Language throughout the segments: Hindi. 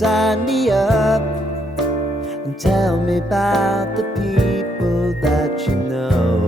sign me up and tell me about the people that you know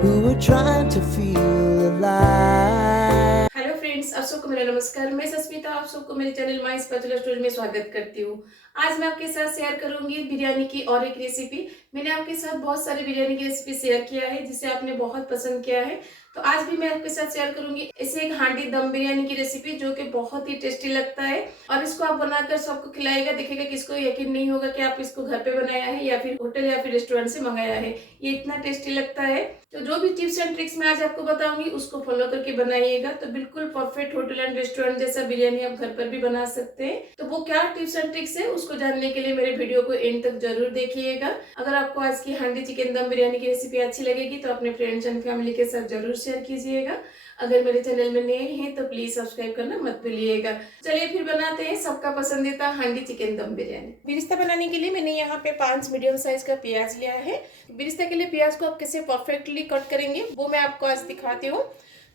who are trying to feel alive. Hello friends, आप सबको मेरा नमस्कार। मैं सस्मिता आप सबको मेरे चैनल माई स्पैचुला स्टोरी में स्वागत करती हूँ। आज मैं आपके साथ शेयर करूंगी बिरयानी की और एक रेसिपी। मैंने आपके साथ बहुत सारी बिरयानी की रेसिपी शेयर किया है जिसे आपने बहुत पसंद किया है, तो आज भी मैं आपके साथ शेयर करूंगी ऐसे एक हांडी दम बिरयानी की रेसिपी जो कि बहुत ही टेस्टी लगता है। और इसको आप बनाकर सबको खिलाएगा, देखिएगा किसको यकीन नहीं होगा कि आप इसको घर पे बनाया है या फिर होटल या फिर रेस्टोरेंट से मंगाया है। ये इतना टेस्टी लगता है। तो जो भी टिप्स एंड ट्रिक्स मैं आज आपको बताऊंगी उसको फॉलो करके बनाइएगा, तो बिल्कुल परफेक्ट होटल एंड रेस्टोरेंट जैसा बिरयानी आप घर पर भी बना सकते हैं। तो वो क्या टिप्स एंड ट्रिक्स है उसको जानने के लिए मेरे वीडियो को एंड तक जरूर देखिएगा। अगर आपको आज की हांडी चिकन दम बिरयानी की रेसिपी अच्छी लगेगी तो अपने फ्रेंड्स एंड फैमिली के साथ जरूर शेयर कीजिएगा। अगर मेरे चैनल में नए हैं तो प्लीज सब्सक्राइब करना मत भूलिएगा। चलिए फिर बनाते हैं सबका पसंदीदा हांडी चिकन दम बिरयानी। बिरिस्ता बनाने के लिए मैंने यहाँ पे 5 मीडियम साइज का प्याज लिया है। बिरिस्ता के लिए प्याज को आप कैसे परफेक्टली कट करेंगे वो मैं आपको आज दिखाती हूँ।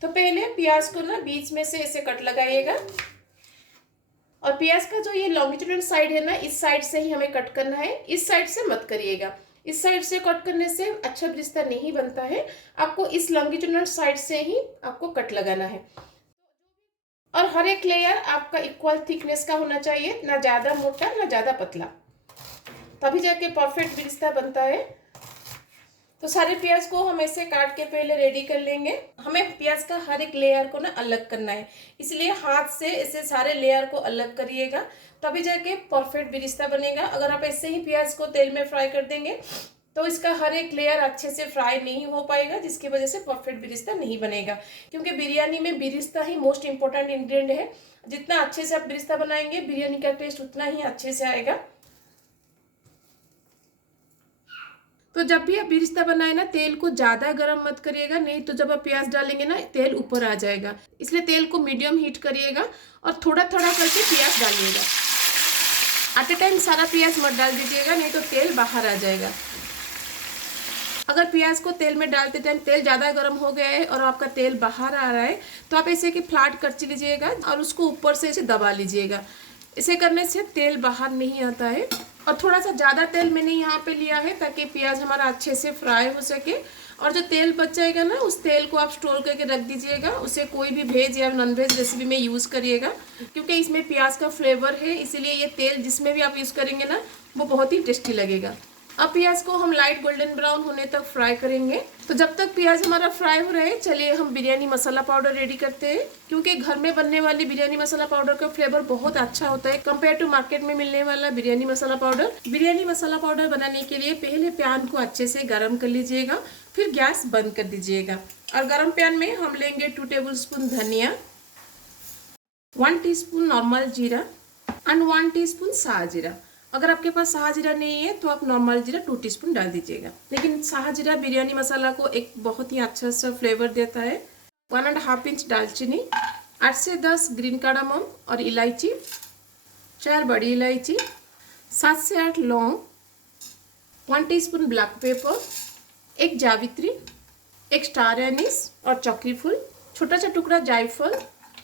तो पहले प्याज को ना बीच में से ऐसे कट लगाइएगा, और प्याज का जो ये लॉन्गिट्यूडनल साइड है ना, इस साइड से ही हमें कट करना है, इस साइड से मत करिएगा। इस साइड से कट करने से अच्छा बिरिस्ता नहीं बनता है। आपको इस लॉन्गिट्यूडनल साइड से ही आपको कट लगाना है। और हर एक लेयर आपका इक्वल थिकनेस का होना चाहिए, ना ज़्यादा मोटा ना ज़्यादा पतला, तभी जाके परफेक्ट बिरिस्ता बनता है। तो सारे प्याज को हम ऐसे काट के पहले रेडी कर लेंगे। हमें प्याज का हर एक लेयर को ना अलग करना है, इसलिए हाथ से ऐसे सारे लेयर को अलग करिएगा, तभी जाके परफेक्ट बिरिस्ता बनेगा। अगर आप ऐसे ही प्याज को तेल में फ्राई कर देंगे तो इसका हर एक लेयर अच्छे से फ्राई नहीं हो पाएगा, जिसकी वजह से परफेक्ट बिरिस्ता नहीं बनेगा। क्योंकि बिरयानी में बिरिस्ता ही मोस्ट इंपॉर्टेंट इंग्रेडिएंट है। जितना अच्छे से आप बिरिस्ता बनाएंगे बिरयानी का टेस्ट उतना ही अच्छे से आएगा। तो जब भी आप बिरिस्ता बनाए ना, तेल को ज़्यादा गर्म मत करिएगा, नहीं तो जब आप प्याज डालेंगे ना तेल ऊपर आ जाएगा। इसलिए तेल को मीडियम हीट करिएगा और थोड़ा थोड़ा करके प्याज डालिएगा। एट ए टाइम सारा प्याज मत डाल दीजिएगा, नहीं तो तेल बाहर आ जाएगा। अगर प्याज को तेल में डालते टाइम तेल ज़्यादा गर्म हो गया है और आपका तेल बाहर आ रहा है तो आप ऐसे कि फ्लैट करची लीजिएगा और उसको ऊपर से ऐसे दबा लीजिएगा। इसे करने से तेल बाहर नहीं आता है। और थोड़ा सा ज़्यादा तेल मैंने यहाँ पे लिया है ताकि प्याज हमारा अच्छे से फ्राई हो सके। और जो तेल बच जाएगा ना, उस तेल को आप स्टोर करके रख दीजिएगा। उसे कोई भी वेज या नॉन वेज रेसिपी में यूज़ करिएगा, क्योंकि इसमें प्याज का फ्लेवर है, इसीलिए ये तेल जिसमें भी आप यूज़ करेंगे ना वो बहुत ही टेस्टी लगेगा। अब प्याज को हम लाइट गोल्डन ब्राउन होने तक फ्राई करेंगे। तो जब तक प्याज हमारा फ्राई हो रहा है, चलिए हम बिरयानी मसाला पाउडर रेडी करते हैं। क्योंकि घर में बनने वाली बिरयानी मसाला पाउडर का फ्लेवर बहुत अच्छा होता है कंपेयर टू मार्केट में मिलने वाला बिरयानी मसाला पाउडर। बिरयानी मसाला पाउडर बनाने के लिए पहले पैन को अच्छे से गर्म कर लीजिएगा, फिर गैस बंद कर दीजिएगा। और गर्म पैन में हम लेंगे 2 टेबल स्पून धनिया, 1 टीस्पून नॉर्मल जीरा एंड 1 टीस्पून साहा जीरा। अगर आपके पास साहा जीरा नहीं है तो आप नॉर्मल जीरा 2 टीस्पून डाल दीजिएगा, लेकिन साहा जीरा बिरयानी मसाला को एक बहुत ही अच्छा सा फ्लेवर देता है। 1.5 इंच दालचीनी, 8 से 10 ग्रीन कार्डामम और इलायची, 4 बड़ी इलायची, 7 से 8 लौंग, 1 टीस्पून ब्लैक पेपर, 1 जावित्री, 1 स्टार एनिस और चक्री फूल, छोटा सा टुकड़ा जायफल,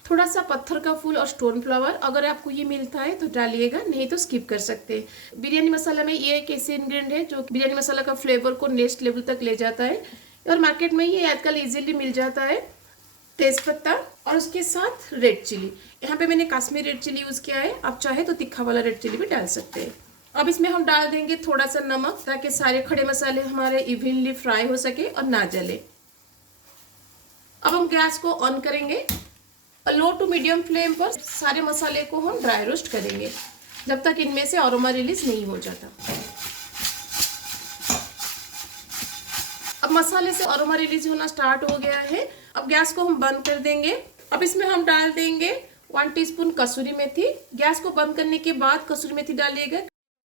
थोड़ा सा पत्थर का फूल और स्टोन फ्लावर। अगर आपको ये मिलता है तो डालिएगा, नहीं तो स्किप कर सकते हैं। बिरयानी मसाला में ये एक ऐसे इंग्रेडिएंट है जो बिरयानी मसाला का फ्लेवर को नेक्स्ट लेवल तक ले जाता है, और मार्केट में ये आजकल इजीली मिल जाता है। तेज़पत्ता और उसके साथ रेड चिली। यहाँ पे मैंने कश्मीरी रेड चिली यूज़ किया है, आप चाहे तो तीखा वाला रेड चिली भी डाल सकते हैं। अब इसमें हम डाल देंगे थोड़ा सा नमक, ताकि सारे खड़े मसाले हमारे इवनली फ्राई हो सके और ना जले। अब हम गैस को ऑन करेंगे, लो टू मीडियम फ्लेम पर सारे मसाले को हम ड्राई रोस्ट करेंगे जब तक इनमें से अरोमा रिलीज नहीं हो जाता। अब मसाले से अरोमा रिलीज होना स्टार्ट हो गया है। अब गैस को हम बंद कर देंगे। अब इसमें हम डाल देंगे 1 टीस्पून कसूरी मेथी। गैस को बंद करने के बाद कसूरी मेथी डालिएगा,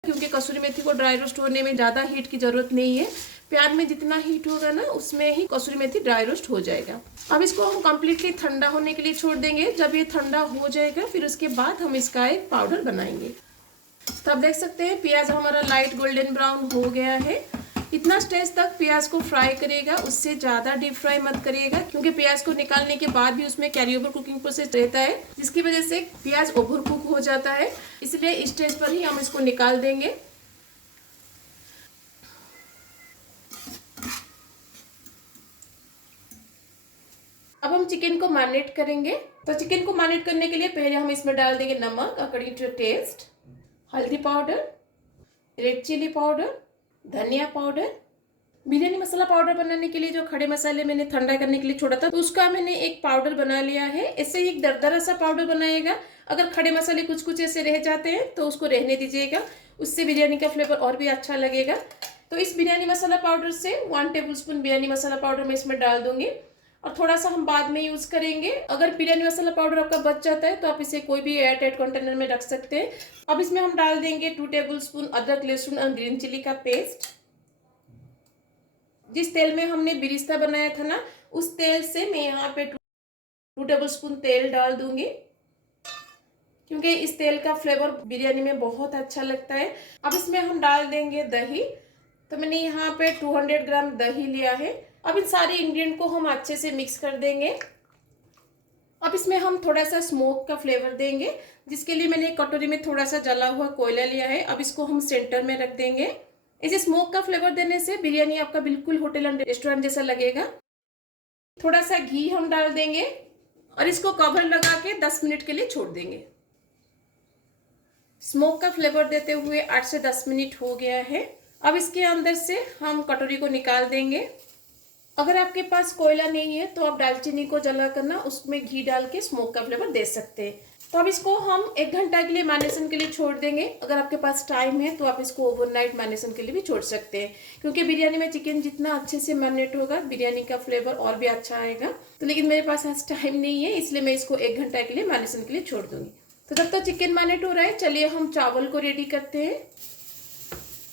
क्योंकि कसूरी मेथी को ड्राई रोस्ट होने में ज़्यादा हीट की ज़रूरत नहीं है। पैन में जितना हीट होगा ना उसमें ही कसूरी मेथी ड्राई रोस्ट हो जाएगा। अब इसको हम कम्प्लीटली ठंडा होने के लिए छोड़ देंगे। जब ये ठंडा हो जाएगा फिर उसके बाद हम इसका एक पाउडर बनाएंगे। तो आप देख सकते हैं प्याज हमारा लाइट गोल्डन ब्राउन हो गया है। इतना स्टेज तक प्याज को फ्राई करिएगा, उससे ज़्यादा डीप फ्राई मत करिएगा, क्योंकि प्याज को निकालने के बाद भी उसमें कैरी ओवर कुकिंग प्रोसेस रहता है, जिसकी वजह से प्याज ओवर कुक हो जाता है। इसलिए इस स्टेज पर ही हम इसको निकाल देंगे। अब हम चिकन को मैरिनेट करेंगे। तो चिकन को मैरिनेट करने के लिए पहले हम इसमें डाल देंगे नमक अकॉर्डिंग टू टेस्ट, हल्दी पाउडर, रेड चिली पाउडर, धनिया पाउडर, बिरयानी मसाला पाउडर बनाने के लिए जो खड़े मसाले मैंने ठंडा करने के लिए छोड़ा था, तो उसका मैंने एक पाउडर बना लिया है। ऐसे ही एक दरदरा सा पाउडर बनाइएगा। अगर खड़े मसाले कुछ कुछ ऐसे रह जाते हैं तो उसको रहने दीजिएगा, उससे बिरयानी का फ्लेवर और भी अच्छा लगेगा। तो इस बिरयानी मसाला पाउडर से 1 टेबलस्पून बिरयानी मसाला पाउडर मैं इसमें डाल दूंगी, और थोड़ा सा हम बाद में यूज़ करेंगे। अगर बिरयानी मसाला पाउडर आपका बच जाता है तो आप इसे कोई भी एयर टाइट कंटेनर में रख सकते हैं। अब इसमें हम डाल देंगे 2 टेबलस्पून अदरक, लहसुन और ग्रीन चिली का पेस्ट। जिस तेल में हमने बिरिस्ता बनाया था ना, उस तेल से मैं यहाँ पे 2 टेबलस्पून तेल डाल दूंगी, क्योंकि इस तेल का फ्लेवर बिरयानी में बहुत अच्छा लगता है। अब इसमें हम डाल देंगे दही। तो मैंने यहाँ पे 200 ग्राम दही लिया है। अब इन सारे इंग्रेडिएंट को हम अच्छे से मिक्स कर देंगे। अब इसमें हम थोड़ा सा स्मोक का फ्लेवर देंगे, जिसके लिए मैंने एक कटोरी में थोड़ा सा जला हुआ कोयला लिया है। अब इसको हम सेंटर में रख देंगे। इसे स्मोक का फ्लेवर देने से बिरयानी आपका बिल्कुल होटल एंड रेस्टोरेंट जैसा लगेगा। थोड़ा सा घी हम डाल देंगे और इसको कवर लगा के 10 मिनट के लिए छोड़ देंगे। स्मोक का फ्लेवर देते हुए 8 से 10 मिनट हो गया है। अब इसके अंदर से हम कटोरी को निकाल देंगे। अगर आपके पास कोयला नहीं है तो आप दालचीनी को जला करना, उसमें घी डाल के स्मोक का फ्लेवर दे सकते हैं। तो अब इसको हम 1 घंटा के लिए मैरिनेशन के लिए छोड़ देंगे। अगर आपके पास टाइम है तो आप इसको ओवरनाइट मैरिनेशन के लिए भी छोड़ सकते हैं, क्योंकि बिरयानी में चिकन जितना अच्छे से मैरिनेट होगा बिरयानी का फ्लेवर और भी अच्छा आएगा। तो लेकिन मेरे पास आज टाइम नहीं है, इसलिए मैं इसको 1 घंटा के लिए मैरिनेशन के लिए छोड़ दूंगी। तो जब तक चिकन मैरिनेट हो रहा है, चलिए हम चावल को रेडी करते हैं।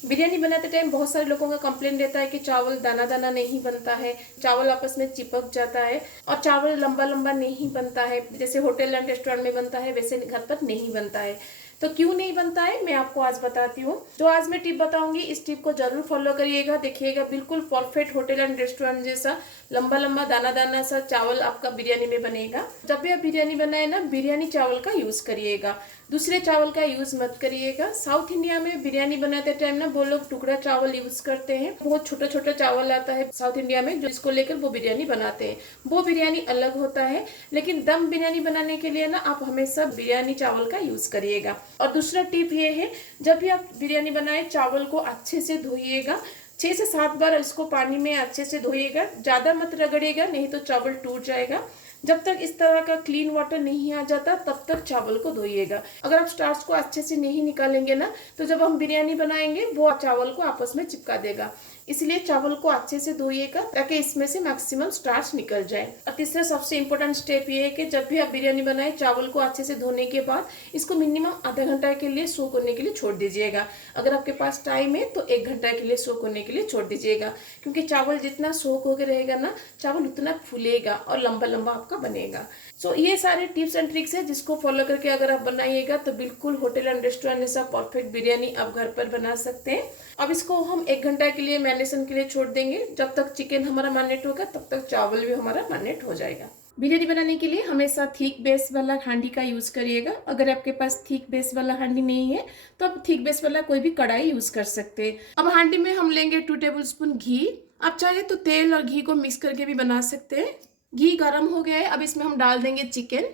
बिरयानी बनाते टाइम बहुत सारे लोगों का कंप्लेंट रहता है कि चावल दाना दाना नहीं बनता है, चावल आपस में चिपक जाता है और चावल लंबा लंबा नहीं बनता है। जैसे होटल एंड रेस्टोरेंट में बनता है वैसे घर पर नहीं बनता है। तो क्यों नहीं बनता है मैं आपको आज बताती हूँ। जो आज मैं टिप बताऊंगी, इस टिप को जरूर फॉलो करिएगा। देखिएगा बिल्कुल परफेक्ट होटल एंड रेस्टोरेंट जैसा लंबा लंबा दाना दाना सा चावल आपका बिरयानी में बनेगा। जब भी आप बिरयानी बनाए ना, बिरयानी चावल का यूज करिएगा, दूसरे चावल का यूज मत करिएगा। साउथ इंडिया में बिरयानी बनाते टाइम ना वो लोग टुकड़ा चावल यूज करते हैं। बहुत छोटा छोटा चावल आता है साउथ इंडिया में, जो इसको लेकर वो बिरयानी बनाते हैं। वो बिरयानी अलग होता है, लेकिन दम बिरयानी बनाने के लिए ना आप हमेशा बिरयानी चावल का यूज करिएगा। और दूसरा टिप ये है, जब भी आप बिरयानी बनाए चावल को अच्छे से धोइएगा। 6 से 7 बार इसको पानी में अच्छे से धोइएगा, ज्यादा मत रगड़िएगा, नहीं तो चावल टूट जाएगा। जब तक इस तरह का क्लीन वाटर नहीं आ जाता तब तक चावल को धोइएगा। अगर आप स्टार्च को अच्छे से नहीं निकालेंगे ना, तो जब हम बिरयानी बनाएंगे वो चावल को आपस में चिपका देगा। इसलिए चावल को अच्छे से धोइएगा ताकि इसमें से मैक्सिमम स्टार्च निकल जाए। और तीसरा सबसे इम्पोर्टेंट स्टेप ये है कि जब भी आप बिरयानी बनाए, चावल को अच्छे से धोने के बाद इसको मिनिमम आधा घंटा के लिए सोक होने के लिए छोड़ दीजिएगा। अगर आपके पास टाइम है तो 1 घंटा के लिए सोक होने के लिए छोड़ दीजिएगा, क्योंकि चावल जितना सोक होकर रहेगा ना, चावल उतना फूलेगा और लंबा लंबा आपका बनेगा। सो ये सारे टिप्स एंड ट्रिक्स है, जिसको फॉलो करके अगर आप बनाइएगा तो बिल्कुल होटल एंड रेस्टोरेंट जैसा परफेक्ट बिरयानी आप घर पर बना सकते हैं। अब इसको हम 1 घंटा के लिए मैरिनेशन के लिए छोड़ देंगे। जब तक चिकन हमारा मैरिनेट होगा तब तक चावल भी हमारा मैरिनेट हो जाएगा। बिरयानी बनाने के लिए हमेशा थिक बेस वाला हांडी का यूज करिएगा। अगर आपके पास थिक बेस वाला हांडी नहीं है तो आप थिक बेस वाला कोई भी कढ़ाई यूज कर सकते हैं। अब हांडी में हम लेंगे 2 टेबलस्पून घी। आप चाहे तो तेल और घी को मिक्स करके भी बना सकते हैं। घी गर्म हो गया है, अब इसमें हम डाल देंगे चिकन।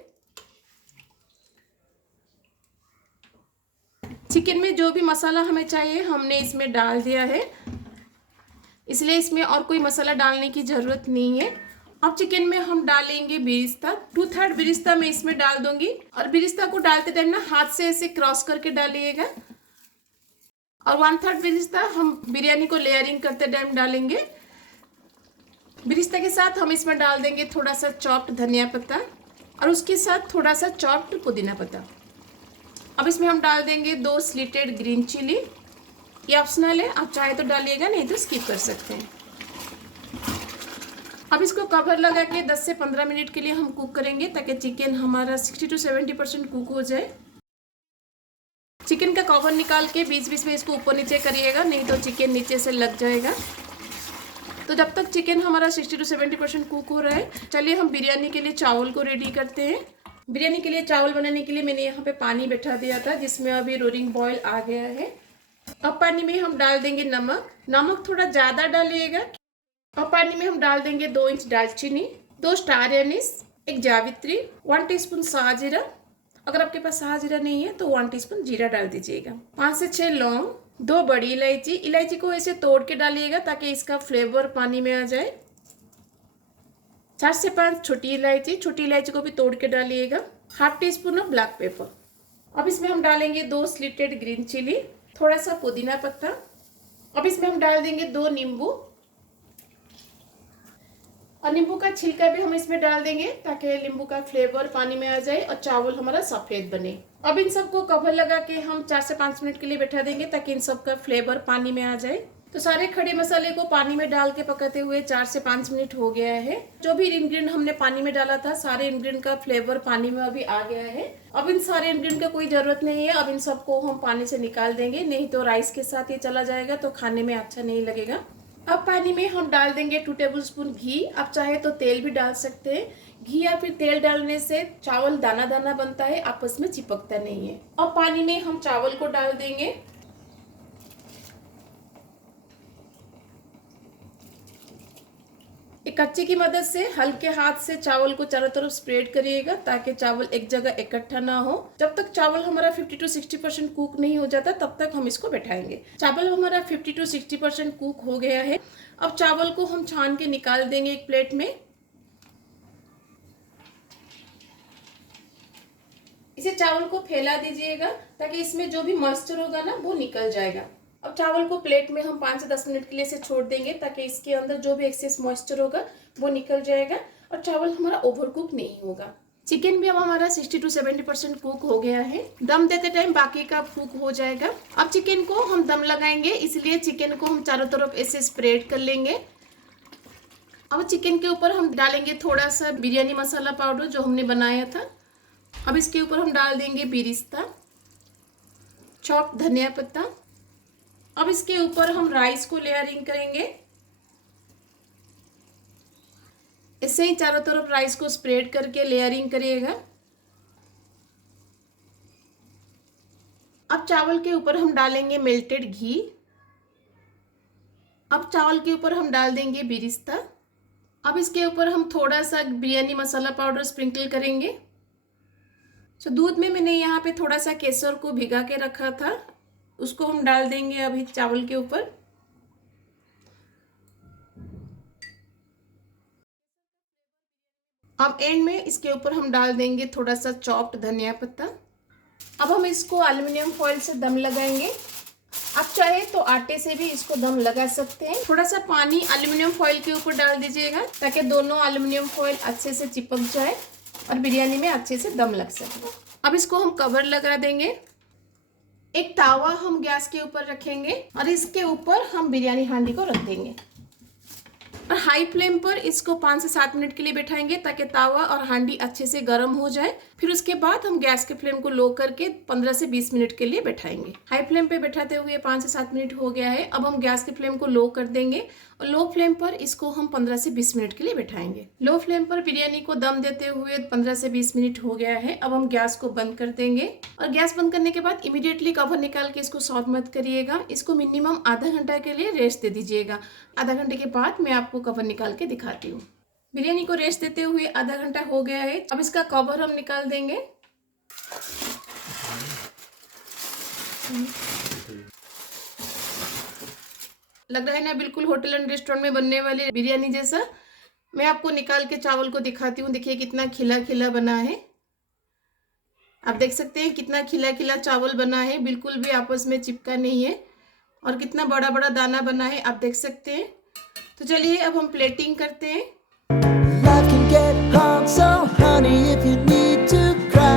चिकन में जो भी मसाला हमें चाहिए हमने इसमें डाल दिया है, इसलिए इसमें और कोई मसाला डालने की ज़रूरत नहीं है। अब चिकन में हम डालेंगे बिरिस्ता। 2/3 बिरिस्ता मैं इसमें डाल दूंगी, और बिरिस्ता को डालते टाइम ना हाथ से ऐसे क्रॉस करके डालिएगा। और 1/3 बिरिस्ता हम बिरयानी को लेयरिंग करते टाइम डालेंगे। बिरिस्ता के साथ हम इसमें डाल देंगे थोड़ा सा चॉप्ड धनिया पत्ता और उसके साथ थोड़ा सा चॉप्ड पुदीना पत्ता। अब इसमें हम डाल देंगे 2 स्लिटेड ग्रीन चिली। ये ऑप्शनल है, आप चाहे तो डालिएगा, नहीं तो स्किप कर सकते हैं। अब इसको कवर लगा के 10 से 15 मिनट के लिए हम कुक करेंगे, ताकि चिकन हमारा 60 to 70% कुक हो जाए। चिकन का कवर निकाल के बीच बीच में इसको ऊपर नीचे करिएगा, नहीं तो चिकन नीचे से लग जाएगा। तो जब तक चिकन हमारा 60 to 70% कुक हो रहा है, चलिए हम बिरयानी के लिए चावल को रेडी करते हैं। बिरयानी के लिए चावल बनाने के लिए मैंने यहाँ पे पानी बैठा दिया था, जिसमें अभी रोलिंग बॉयल आ गया है। अब पानी में हम डाल देंगे नमक। नमक थोड़ा ज़्यादा डालिएगा। अब पानी में हम डाल देंगे 2 इंच दालचीनी, 2 स्टार एनिस, 1 जावित्री, 1 टीस्पून साजीरा। अगर आपके पास साजीरा नहीं है तो 1 टीस्पून जीरा डाल दीजिएगा। 5 से 6 लौंग, 2 बड़ी इलायची। इलायची को ऐसे तोड़ के डालिएगा ताकि इसका फ्लेवर पानी में आ जाए। 4 से 5 छोटी इलायची, छोटी इलायची को भी तोड़ के डालिएगा। Half tea spoon of black pepper. अब इसमें हम डालेंगे 2 स्लिटेड ग्रीन चिली, थोड़ा सा पुदीना पत्ता। अब इसमें हम डाल देंगे 2 नींबू, और नींबू का छिलका भी हम इसमें डाल देंगे ताकि नींबू का फ्लेवर पानी में आ जाए और चावल हमारा सफेद बने। अब इन सबको कवर लगा के हम 4 से 5 मिनट के लिए बैठा देंगे ताकि इन सब का फ्लेवर पानी में आ जाए। तो सारे खड़े मसाले को पानी में डाल के पकाते हुए 4 से 5 मिनट हो गया है। जो भी इंग्रेडिएंट हमने पानी में डाला था, सारे इंग्रेडिएंट का फ्लेवर पानी में अभी आ गया है। अब इन सारे इंग्रेडिएंट का कोई जरूरत नहीं है। अब इन सबको हम पानी से निकाल देंगे, नहीं तो राइस के साथ ये चला जाएगा तो खाने में अच्छा नहीं लगेगा। अब पानी में हम डाल देंगे 2 टेबलस्पून घी। आप चाहे तो तेल भी डाल सकते हैं। घी या फिर तेल डालने से चावल दाना दाना बनता है, आपस में चिपकता नहीं है। अब पानी में हम चावल को डाल देंगे। एक कच्ची की मदद से हल्के हाथ से चावल को चारों तरफ स्प्रेड करिएगा ताकि चावल एक जगह इकट्ठा ना हो। जब तक चावल हमारा 50 to 60% कुक नहीं हो जाता तब तक हम इसको बैठाएंगे। चावल हमारा 50 to 60% कुक हो गया है। अब चावल को हम छान के निकाल देंगे एक प्लेट में। इसे चावल को फैला दीजिएगा ताकि इसमें जो भी मॉइस्चर होगा ना वो निकल जाएगा। अब चावल को प्लेट में हम 5 से 10 मिनट के लिए से छोड़ देंगे ताकि इसके अंदर जो भी एक्सेस मॉइस्चर होगा वो निकल जाएगा और चावल हमारा ओवर कुक नहीं होगा। चिकन भी अब हमारा 60 to 70% कुक हो गया है। दम देते टाइम बाकी का कुक हो जाएगा। अब चिकन को हम दम लगाएंगे, इसलिए चिकन को हम चारों तरफ ऐसे स्प्रेड कर लेंगे। अब चिकन के ऊपर हम डालेंगे थोड़ा सा बिरयानी मसाला पाउडर जो हमने बनाया था। अब इसके ऊपर हम डाल देंगे बिरिस्ता, चॉप धनिया पत्ता। अब इसके ऊपर हम राइस को लेयरिंग करेंगे। इससे ही चारों तरफ राइस को स्प्रेड करके लेयरिंग करिएगा। अब चावल के ऊपर हम डालेंगे मेल्टेड घी। अब चावल के ऊपर हम डाल देंगे बिरिस्ता। अब इसके ऊपर हम थोड़ा सा बिरयानी मसाला पाउडर स्प्रिंकल करेंगे। तो दूध में मैंने यहाँ पे थोड़ा सा केसर को भिगा के रखा था, उसको हम डाल देंगे अभी चावल के ऊपर। अब एंड में इसके ऊपर हम डाल देंगे थोड़ा सा चॉप्ड धनिया पत्ता। अब हम इसको एल्युमिनियम फॉइल से दम लगाएंगे। आप चाहे तो आटे से भी इसको दम लगा सकते हैं। थोड़ा सा पानी एल्युमिनियम फॉइल के ऊपर डाल दीजिएगा ताकि दोनों एल्युमिनियम फॉइल अच्छे से चिपक जाए और बिरयानी में अच्छे से दम लग सके। अब इसको हम कवर लगा देंगे। एक तावा हम गैस के ऊपर रखेंगे और इसके ऊपर हम बिरयानी हांडी को रख देंगे और हाई फ्लेम पर इसको 5 से 7 मिनट के लिए बैठाएंगे ताकि तावा और हांडी अच्छे से गर्म हो जाए। फिर उसके बाद हम गैस के फ्लेम को लो करके 15 से 20 मिनट के लिए बैठाएंगे। हाई फ्लेम पे बैठाते हुए 5 से 7 मिनट हो गया है। अब हम गैस के फ्लेम को लो कर देंगे और लो फ्लेम पर इसको हम 15 से 20 मिनट के लिए बैठाएंगे। लो फ्लेम पर बिरयानी को दम देते हुए 15 से 20 मिनट हो गया है। अब हम गैस को बंद कर देंगे और गैस बंद करने के बाद इमीडिएटली कवर निकाल के इसको सर्व मत करिएगा। इसको मिनिमम आधा घंटा के लिए रेस्ट दे दीजिएगा। आधा घंटे के बाद मैं आपको कवर निकाल के दिखाती हूँ। बिरयानी को रेस्ट देते हुए आधा घंटा हो गया है। अब इसका कवर हम निकाल देंगे। लग रहा है ना बिल्कुल होटल एंड रेस्टोरेंट में बनने वाली बिरयानी जैसा। मैं आपको निकाल के चावल को दिखाती हूँ। देखिए कितना खिला खिला बना है। आप देख सकते हैं कितना खिला खिला चावल बना है, बिल्कुल भी आपस में चिपका नहीं है और कितना बड़ा बड़ा दाना बना है, आप देख सकते हैं। तो चलिए अब हम प्लेटिंग करते हैं। Life can get hard, so honey, if you need to cry,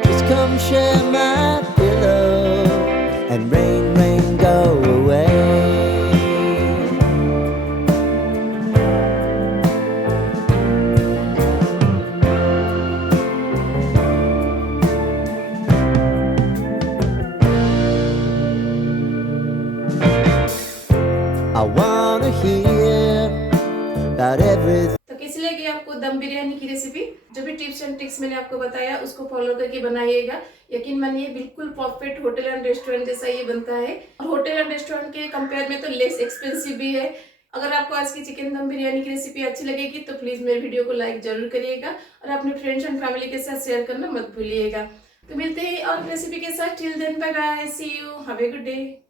just come share my pillow and rain, rain, go away. to hear about everything. तो कैसी लगी आपको दम बिरयानी की रेसिपी? जो भी टिप्स एंड ट्रिक्स मैंने आपको बताया उसको फॉलो करके बनाइएगा। यकीन मानिए बिल्कुल परफेक्ट होटल एंड रेस्टोरेंट जैसा ये बनता है, और होटल एंड रेस्टोरेंट के कंपेयर में तो लेस एक्सपेंसिव भी है। अगर आपको आज की चिकन दम बिरयानी की रेसिपी अच्छी लगेगी तो प्लीज़ मेरे वीडियो को लाइक जरूर करिएगा और अपने फ्रेंड्स एंड फैमिली के साथ शेयर करना मत भूलिएगा। तो मिलते हैं और रेसिपी के साथ। Till then bye bye, see you, have a good day.